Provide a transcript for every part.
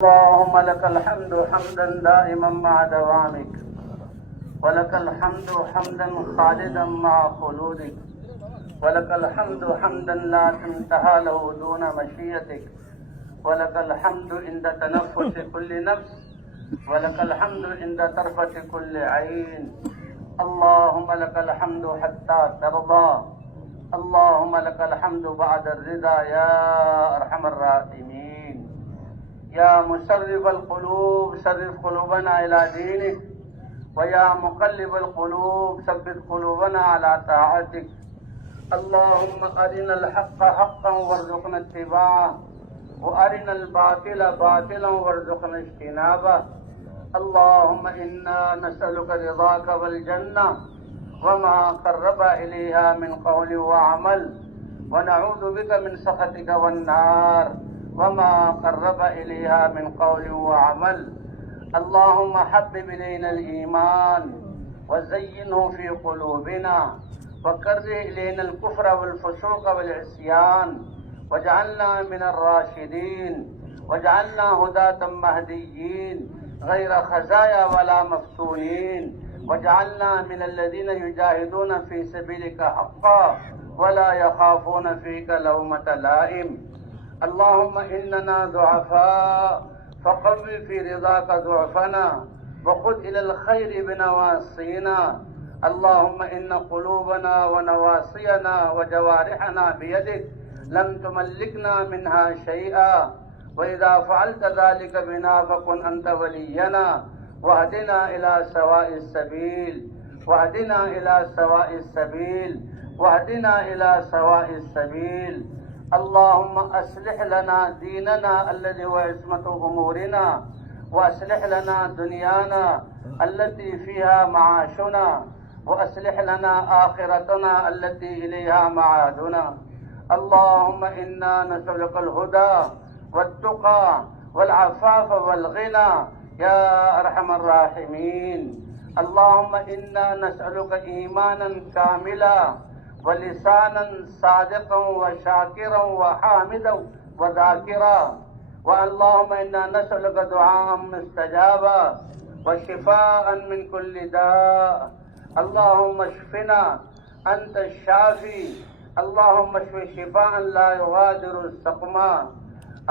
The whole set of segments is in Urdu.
اللهم لك الحمد حمدا دائما مع دوامك، ولك الحمد حمدا خالدا مع خلودك، ولك الحمد حمدا لا انتهى له دون مشيتك، ولك الحمد عند تنفس كل نفس، ولك الحمد عند طرفة كل عين. اللهم لك الحمد حتى ترضى، اللهم لك الحمد بعد الرضا يا أرحم الراحمين. يا مسرف القلوب صرف قلوبنا إلى دينك، ويا مقلب القلوب ثبت قلوبنا على طاعتك. اللهم أرنا الحق حقا وارزقنا اتباعه، وأرنا الباطل باطلا وارزقنا اجتنابه. اللهم إنا نسألك رضاك والجنة وما قرب إليها من قول وعمل، ونعوذ بك من سخطك والنار وما قرب إليها من قول وعمل. اللهم حبب إلينا الإيمان وزينه في قلوبنا، وكره إلينا الكفر والفسوق والعصيان، واجعلنا من الراشدين، واجعلنا هداة مهديين غير خزايا ولا مفتونين، واجعلنا من الذين يجاهدون في سبيلك حقا ولا يخافون فيك لومة لائم. اللهم إننا ضعفاء فقو في رضاك ضعفنا، وخذ إلى الخير بنواصينا. اللهم إن قلوبنا ونواصينا وجوارحنا بيدك، لم تملكنا منها شيئا، وإذا فعلت ذلك بنا فكن أنت ولينا، واهدنا إلى سواء السبيل، واهدنا إلى سواء السبيل، واهدنا إلى سواء السبيل. اللهم أصلح لنا ديننا الذي هو عصمة أمورنا، وأصلح لنا دنيانا التي فيها معاشنا، وأصلح لنا آخرتنا التي إليها معادنا. اللهم إنا نسألك الهدى والتقى والعفاف والغنى يا أرحم الراحمين. اللهم إنا نسألك إيمانا كاملا، ولسانا صادقا وشاكرا وحامدا وذاكرا. واللهم إنا نسألك دعاء مستجابا وشفاء من كل داء. اللهم اشفنا، أنت الشافي، اللهم اشف شفاء لا يغادر سقما.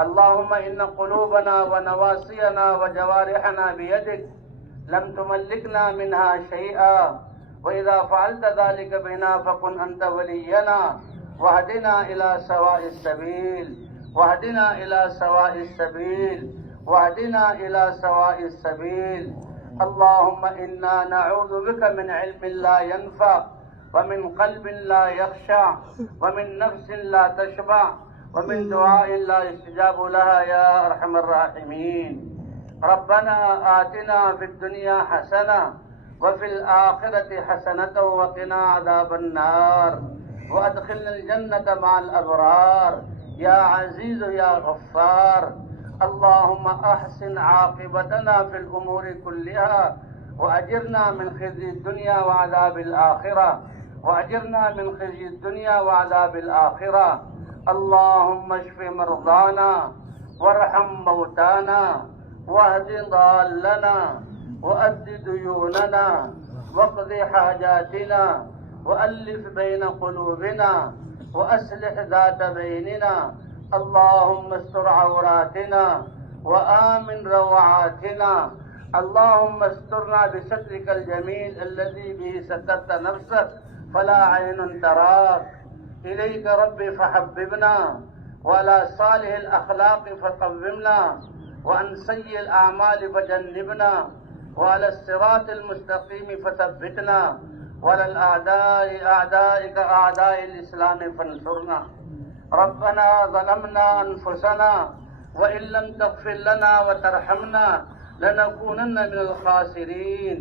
اللهم إن قلوبنا ونواصينا وجوارحنا بيدك، لم تملكنا منها شيئا، وإذا فعلت ذلك بنا فكن أنت ولينا، واهدنا إلى سواء السبيل، واهدنا إلى سواء السبيل، واهدنا إلى سواء السبيل. اللهم إنا نعوذ بك من علم لا ينفع، ومن قلب لا يخشع، ومن نفس لا تشبع، ومن دعاء لا يستجاب لها يا أرحم الراحمين. ربنا آتنا في الدنيا حسنة وفي الآخرة حسنة وقنا عذاب النار، وأدخلنا الجنة مع الأبرار يا عزيز يا غفار. اللهم أحسن عاقبتنا في الأمور كلها، وأجرنا من خزي الدنيا وعذاب الآخرة، وأجرنا من خزي الدنيا وعذاب الآخرة. اللهم اشف مرضانا، وارحم موتانا، واهد ضالنا، وأد ديوننا، واقض حاجاتنا، وألف بين قلوبنا، وأصلح ذات بيننا. اللهم استر عوراتنا وآمن روعاتنا. اللهم استرنا بسترك الجميل الذي به سترت نفسك فلا عين تراك. إليك ربي فحببنا، وعلى صالح الأخلاق فقومنا، وعن سيء الأعمال فجنبنا، وعلى الصراط المستقيم فثبتنا، وعلى الأعداء أعدائك أعداء الإسلام فانصرنا. ربنا ظلمنا أنفسنا، وإن لم تغفر لنا وترحمنا لنكونن من الخاسرين.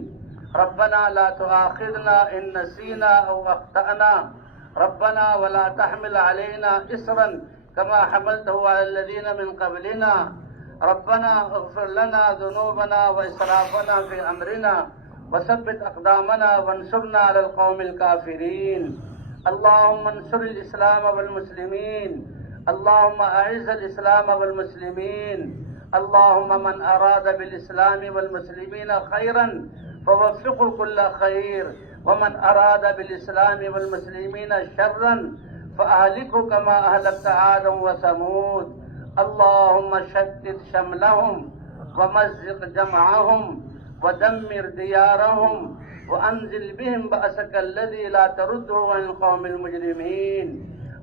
ربنا لا تؤاخذنا إن نسينا أو أخطأنا، ربنا ولا تحمل علينا إصرا كما حملته على الذين من قبلنا. ربنا اغفر لنا ذنوبنا وإسرافنا في أمرنا، وثبت أقدامنا وانصرنا على القوم الكافرين. اللهم انصر الإسلام والمسلمين، اللهم أعز الإسلام والمسلمين، اللهم من أراد بالإسلام والمسلمين خيرا فوفقه كل خير، ومن أراد بالإسلام والمسلمين شرا فأهلكه كما أهلكت عادا وثمود. اللهم شتت شملهم ومزق جمعهم ودمر ديارهم وأنزل بهم بأسك الذي لا ترده عن القوم المجرمين.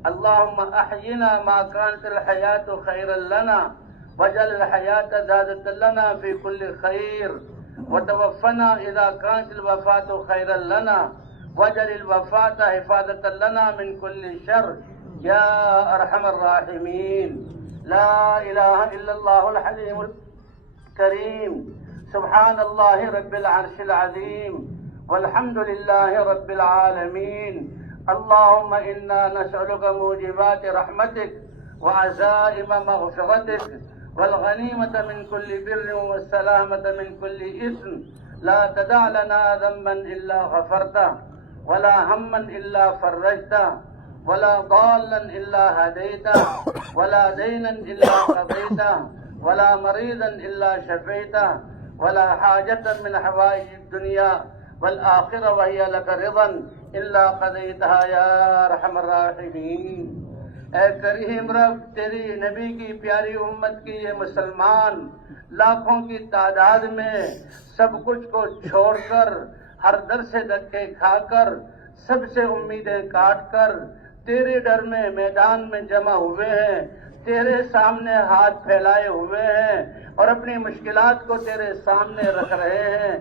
اللهم أحينا ما كانت الحياة خيرا لنا واجعل الحياة زادة لنا في كل خير، وتوفنا إذا كانت الوفاة خيرا لنا واجعل الوفاة حفاظة لنا من كل شر يا أرحم الراحمين. لا إله إلا الله الحليم الكريم، سبحان الله رب العرش العظيم، والحمد لله رب العالمين. اللهم إنا نسألك موجبات رحمتك وعزائم مغفرتك والغنيمة من كل بر والسلامة من كل إثم. لا تدع لنا ذنبا إلا غفرته، ولا هما إلا فرجته، ولا ضالا إلا هديته، ولا دينا إلا قضيته، ولا مريضا إلا شفيته، ولا حاجة من حوائج الدنيا والآخرة وهي لك رضا إلا قضيتها يا أرحم الراحمين. اے کریم رب، تیری نبی کی پیاری امت کی یہ مسلمان لاکھوں کی تعداد میں سب کچھ کو چھوڑ کر، ہر در سے دھکے کھا کر، سب سے امیدیں کاٹ کر تیرے ڈر میں میدان میں جمع ہوئے ہیں، تیرے سامنے ہاتھ پھیلائے ہوئے ہیں اور اپنی مشکلات کو تیرے سامنے رکھ رہے ہیں.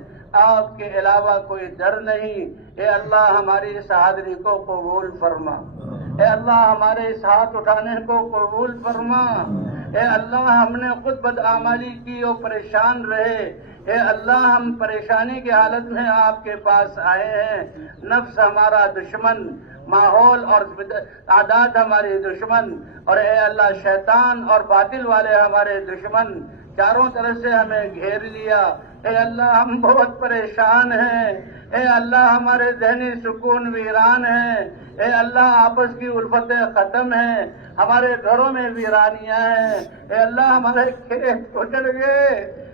آپ کے علاوہ کوئی ڈر نہیں. اے اللہ ہماری اس حاضری کو قبول فرما. اے اللہ ہمارے اس ہاتھ اٹھانے کو قبول فرما. اے اللہ ہم نے خود بدعمالی کی اور پریشان رہے. اے اللہ ہم پریشانی کی حالت میں آپ کے پاس آئے ہیں. نفس ہمارا دشمن، ماحول اور عادات ہماری دشمن، اور اے اللہ شیطان اور باطل والے ہمارے دشمن چاروں طرف سے ہمیں گھیر لیا. اے اللہ ہم بہت پریشان ہیں. اے اللہ ہمارے ذہنی سکون ویران ہیں. اے اللہ آپس کی الفتیں ختم ہیں، ہمارے گھروں میں ویرانیاں ہیں. اے اللہ ہمارے کھیت اجڑ گئے.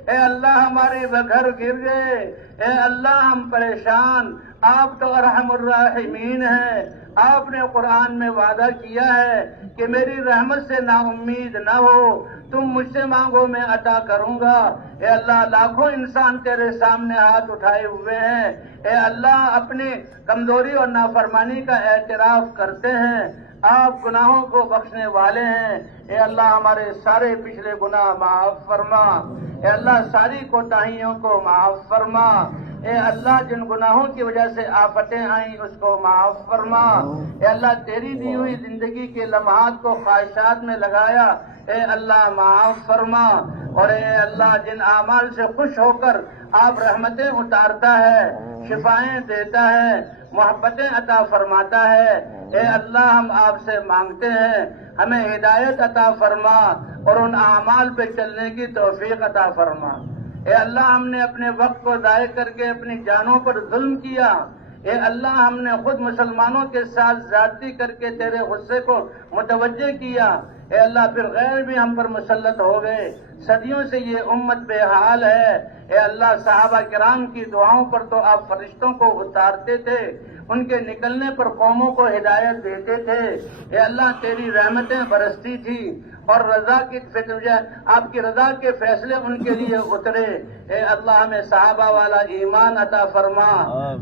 اے اللہ ہمارے گھر گر گئے. اے اللہ ہم پریشان. آپ تو ارحم الراحمین ہیں. آپ نے قرآن میں وعدہ کیا ہے کہ میری رحمت سے نا امید نہ ہو، تم مجھ سے مانگو میں عطا کروں گا. اے اللہ لاکھوں انسان تیرے سامنے ہاتھ اٹھائے ہوئے ہیں. اے اللہ اپنی کمزوری اور نافرمانی کا اعتراف کرتے ہیں. آپ گناہوں کو بخشنے والے ہیں. اے اللہ ہمارے سارے پچھلے گناہ معاف فرما. اے اللہ ساری کوتاہیوں کو معاف فرما. اے اللہ جن گناہوں کی وجہ سے آفتیں آئیں اس کو معاف فرما. اے اللہ تیری دی ہوئی زندگی کے لمحات کو خواہشات میں لگایا، اے اللہ معاف فرما. اور اے اللہ جن اعمال سے خوش ہو کر آپ رحمتیں اتارتا ہے، شفائیں دیتا ہے، محبتیں عطا فرماتا ہے، اے اللہ ہم آپ سے مانگتے ہیں ہمیں ہدایت عطا فرما اور ان اعمال پہ چلنے کی توفیق عطا فرما. اے اللہ ہم نے اپنے وقت کو ضائع کر کے اپنی جانوں پر ظلم کیا. اے اللہ ہم نے خود مسلمانوں کے ساتھ زیادتی کر کے تیرے غصے کو متوجہ کیا. اے اللہ پھر غیر بھی ہم پر مسلط ہو گئے. صدیوں سے یہ امت بے حال ہے. اے اللہ صحابہ کرام کی دعاؤں پر تو آپ فرشتوں کو اتارتے تھے، ان کے نکلنے پر قوموں کو ہدایت دیتے تھے. اے اللہ تیری رحمتیں برستی تھی اور رضا کی آپ کی رضا کے فیصلے ان کے لیے اترے. اے اللہ ہمیں صحابہ والا ایمان عطا فرما،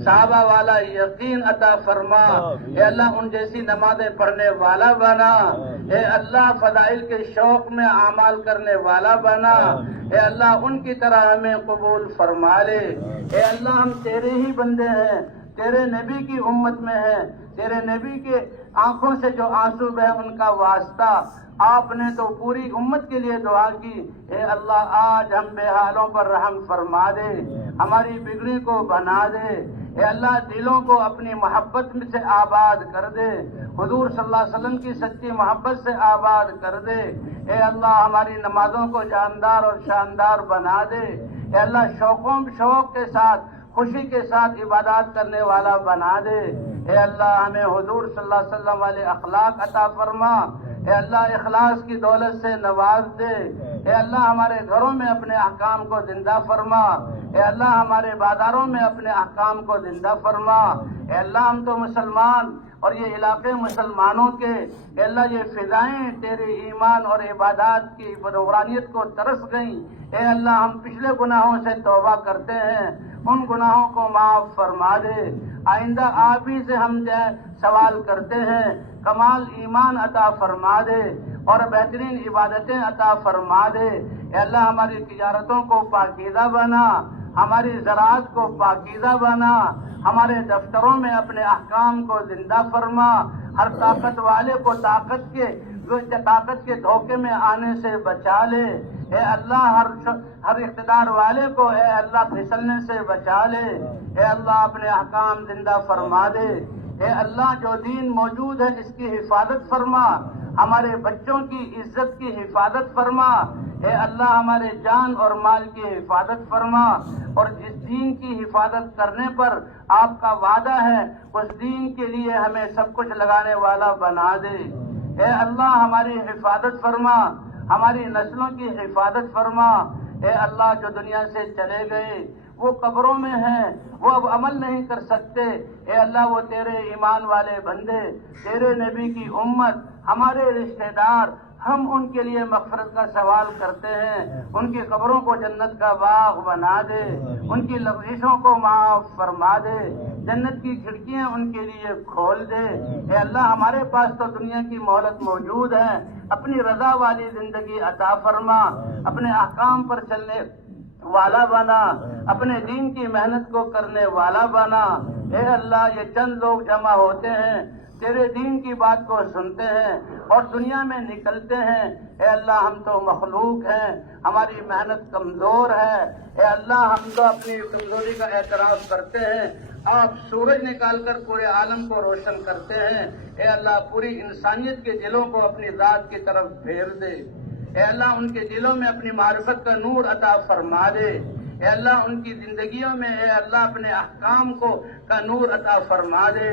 صحابہ والا یقین عطا فرما. اے اللہ ان جیسی نمازیں پڑھنے والا بنا. اے اللہ فضائل کے شوق میں اعمال کرنے والا بنا. اے اللہ ان کی طرح ہمیں قبول فرما لے. اے اللہ ہم تیرے ہی بندے ہیں، تیرے نبی کی امت میں ہیں. تیرے نبی کے آنکھوں سے جو آنسو بہے ان کا واسطہ آپ نے تو پوری امت کے لیے دعا کی. اے اللہ آج ہم بے حالوں پر رحم فرما دے، ہماری بگڑی کو بنا دے. اے اللہ دلوں کو اپنی محبت میں سے آباد کر دے، حضور صلی اللہ علیہ وسلم کی سچی محبت سے آباد کر دے. اے اللہ ہماری نمازوں کو جاندار اور شاندار بنا دے. اے اللہ شوق کے ساتھ خوشی کے ساتھ عبادات کرنے والا بنا دے. اے اللہ ہمیں حضور صلی اللہ علیہ وسلم والے اخلاق عطا فرما. اے اللہ اخلاص کی دولت سے نواز دے. اے اللہ ہمارے گھروں میں اپنے احکام کو زندہ فرما، اے اللہ ہمارے بازاروں میں اپنے احکام کو زندہ فرما۔ اے اللہ ہم تو مسلمان اور یہ علاقے مسلمانوں کے، اے اللہ یہ فضائیں تیرے ایمان اور عبادات کی نورانیت کو ترس گئیں۔ اے اللہ ہم پچھلے گناہوں سے توبہ کرتے ہیں، ان گناہوں کو معاف فرما دے۔ آئندہ آپ ہی سے ہم سوال کرتے ہیں، کمال ایمان عطا فرما دے اور بہترین عبادتیں عطا فرما دے۔ اے اللہ ہماری تجارتوں کو پاکیزہ بنا، ہماری زراعت کو پاکیزہ بنا، ہمارے دفتروں میں اپنے احکام کو زندہ فرما، ہر طاقت والے کو طاقت کے دھوکے میں آنے سے بچا لے۔ اے اللہ ہر اقتدار والے کو اے اللہ پھسلنے سے بچا لے۔ اے اللہ اپنے احکام زندہ فرما دے۔ اے اللہ جو دین موجود ہے اس کی حفاظت فرما، ہمارے بچوں کی عزت کی حفاظت فرما۔ اے اللہ ہمارے جان اور مال کی حفاظت فرما، اور جس دین کی حفاظت کرنے پر آپ کا وعدہ ہے اس دین کے لیے ہمیں سب کچھ لگانے والا بنا دے۔ اے اللہ ہماری حفاظت فرما، ہماری نسلوں کی حفاظت فرما۔ اے اللہ جو دنیا سے چلے گئے وہ قبروں میں ہیں، وہ اب عمل نہیں کر سکتے، اے اللہ وہ تیرے ایمان والے بندے، تیرے نبی کی امت، ہمارے رشتہ دار، ہم ان کے لیے مغفرت کا سوال کرتے ہیں، ان کی قبروں کو جنت کا باغ بنا دے، ان کی لغزشوں کو معاف فرما دے، جنت کی کھڑکیاں ان کے لیے کھول دے۔ اے اللہ ہمارے پاس تو دنیا کی مہلت موجود ہے، اپنی رضا والی زندگی عطا فرما، اپنے احکام پر چلنے والا بنا، اپنے دین کی محنت کو کرنے والا بنا۔ اے اللہ یہ چند لوگ جمع ہوتے ہیں، تیرے دین کی بات کو سنتے ہیں اور دنیا میں نکلتے ہیں۔ اے اللہ ہم تو مخلوق ہیں، ہماری محنت کمزور ہے، اے اللہ ہم تو اپنی کمزوری کا اعتراف کرتے ہیں۔ آپ سورج نکال کر پورے عالم کو روشن کرتے ہیں، اے اللہ پوری انسانیت کے دلوں کو اپنی ذات کی طرف پھیر دے۔ اے اللہ ان کے دلوں میں اپنی معرفت کا نور عطا فرما دے۔ اے اللہ ان کی زندگیوں میں اے اللہ اپنے احکام کا نور عطا فرما دے۔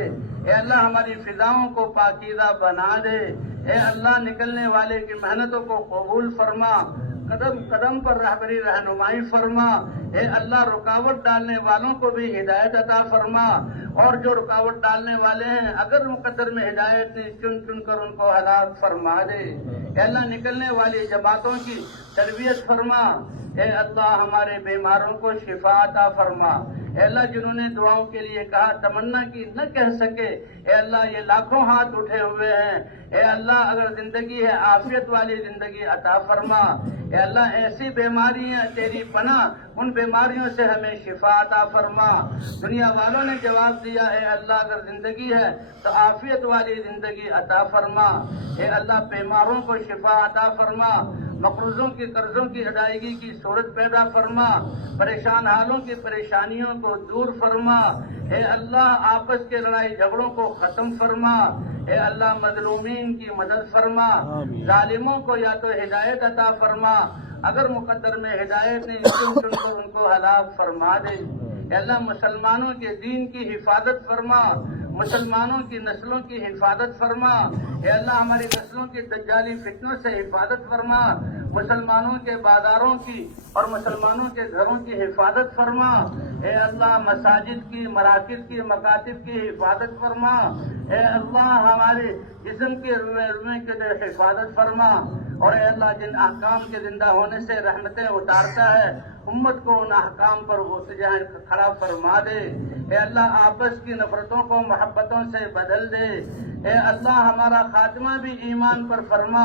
اے اللہ ہماری فضاؤں کو پاکیزہ بنا دے۔ اے اللہ نکلنے والے کی محنتوں کو قبول فرما، قدم قدم پر رہبری رہنمائی فرما۔ اے اللہ رکاوٹ ڈالنے والوں کو بھی ہدایت عطا فرما، اور جو رکاوٹ ڈالنے والے ہیں اگر مقدر میں ہدایت نہیں چن چن کر ان کو ہلاک فرما دے۔ اے اللہ نکلنے والی جماعتوں کی تربیت فرما۔ اے اللہ ہمارے بیماروں کو شفا عطا فرما۔ اے اللہ جنہوں نے دعاؤں کے لیے کہا تمنا کی نہ کہہ سکے، اے اللہ یہ لاکھوں ہاتھ اٹھے ہوئے ہیں، اے اللہ اگر زندگی ہے عافیت والی زندگی عطا فرما۔ اے اللہ ایسی بیماریاں تیری پناہ، ان بیماریوں سے ہمیں شفا عطا فرما۔ دنیا والوں نے جواب دیا اے اللہ اگر زندگی ہے تو عافیت والی زندگی عطا فرما۔ اے اللہ بیماروں کو شفا عطا فرما، مقروضوں کی قرضوں کی ادائیگی کی صورت پیدا فرما، پریشان حالوں کی پریشانیوں کو دور فرما۔ اے اللہ آپس کے لڑائی جھگڑوں کو ختم فرما۔ اے اللہ مظلومین کی مدد فرما، ظالموں کو یا تو ہدایت عطا فرما، اگر مقدر میں ہدایت نہیں چن چن کر ان کو ہلاک فرما دے۔ اے اللہ مسلمانوں کے دین کی حفاظت فرما، مسلمانوں کی نسلوں کی حفاظت فرما۔ اے اللہ ہماری نسلوں کی دجالی فتنوں سے حفاظت فرما، مسلمانوں کے بازاروں کی اور مسلمانوں کے گھروں کی حفاظت فرما۔ اے اللہ مساجد کی، مراکز کی، مکاتب کی حفاظت فرما۔ اے اللہ ہمارے جسم کے روئے کی حفاظت فرما، اور اے اللہ جن احکام کے زندہ ہونے سے رحمتیں اتارتا ہے امت کو ان احکام پر کھڑا فرما دے۔ اے اللہ آپس کی نفرتوں کو محبتوں سے بدل دے۔ اے اللہ ہمارا خاتمہ بھی ایمان پر فرما۔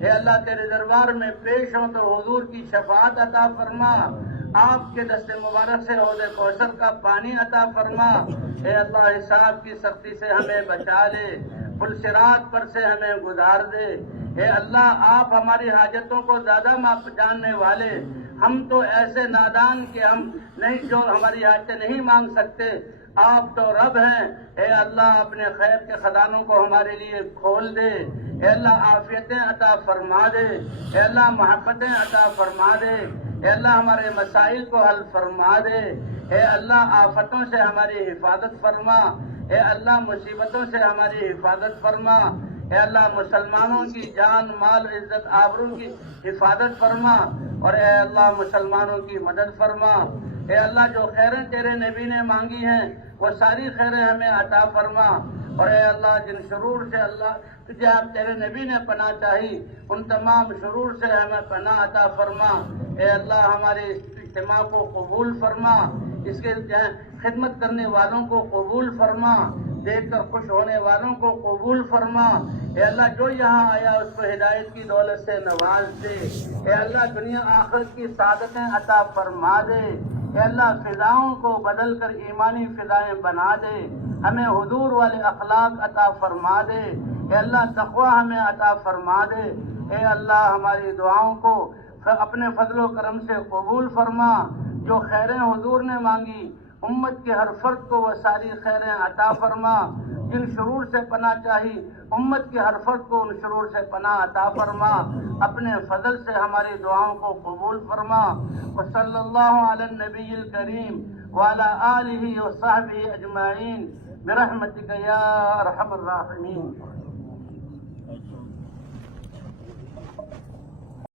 اے اللہ تیرے دربار میں پیش ہوں تو حضور کی شفاعت عطا فرما، آپ کے دست مبارک سے حوض کوثر کا پانی عطا فرما۔ اے اللہ حساب کی سختی سے ہمیں بچا لے، پل صراط پر سے ہمیں گزار دے۔ اے اللہ آپ ہماری حاجتوں کو زیادہ جاننے والے، ہم تو ایسے نادان کہ ہم نہیں جو ہماری حاجتیں نہیں مانگ سکتے، آپ تو رب ہیں۔ اے اللہ اپنے خیر کے خزانوں کو ہمارے لیے کھول دے۔ اے اللہ عافیتیں عطا فرما دے، اے اللہ محبتیں عطا فرما دے، اے اللہ ہمارے مسائل کو حل فرما دے۔ اے اللہ آفتوں سے ہماری حفاظت فرما، اے اللہ مصیبتوں سے ہماری حفاظت فرما۔ اے اللہ مسلمانوں کی جان مال عزت آبرو کی حفاظت فرما، اور اے اللہ مسلمانوں کی مدد فرما۔ اے اللہ جو خیریں تیرے نبی نے مانگی ہیں وہ ساری خیریں ہمیں عطا فرما، اور اے اللہ جن شرور سے اللہ تجھے اب تیرے نبی نے پناہ چاہی ان تمام شرور سے ہمیں پناہ عطا فرما۔ اے اللہ ہمارے اس اجتماع کو قبول فرما، اس کے خدمت کرنے والوں کو قبول فرما، دیکھ کر خوش ہونے والوں کو قبول فرما۔ اے اللہ جو یہاں آیا اس کو ہدایت کی دولت سے نواز دے۔ اے اللہ دنیا آخرت کی سعادتیں عطا فرما دے۔ اے اللہ فضاؤں کو بدل کر ایمانی فضائیں بنا دے، ہمیں حضور والے اخلاق عطا فرما دے۔ اے اللہ تقوی ہمیں عطا فرما دے۔ اے اللہ ہماری دعاؤں کو اپنے فضل و کرم سے قبول فرما۔ جو خیریں حضور نے مانگی امت کے ہر فرد کو وہ ساری خیریں عطا فرما۔ جن شرور سے پناہ چاہی امت کے ہر فرد کو ان شرور سے پناہ عطا فرما۔ اپنے فضل سے ہماری دعاؤں کو قبول فرما۔ وصلی اللہ علی النبی الکریم وعلی آلہ وصحبہ اجمعین برحمتک یا ارحم الراحمین۔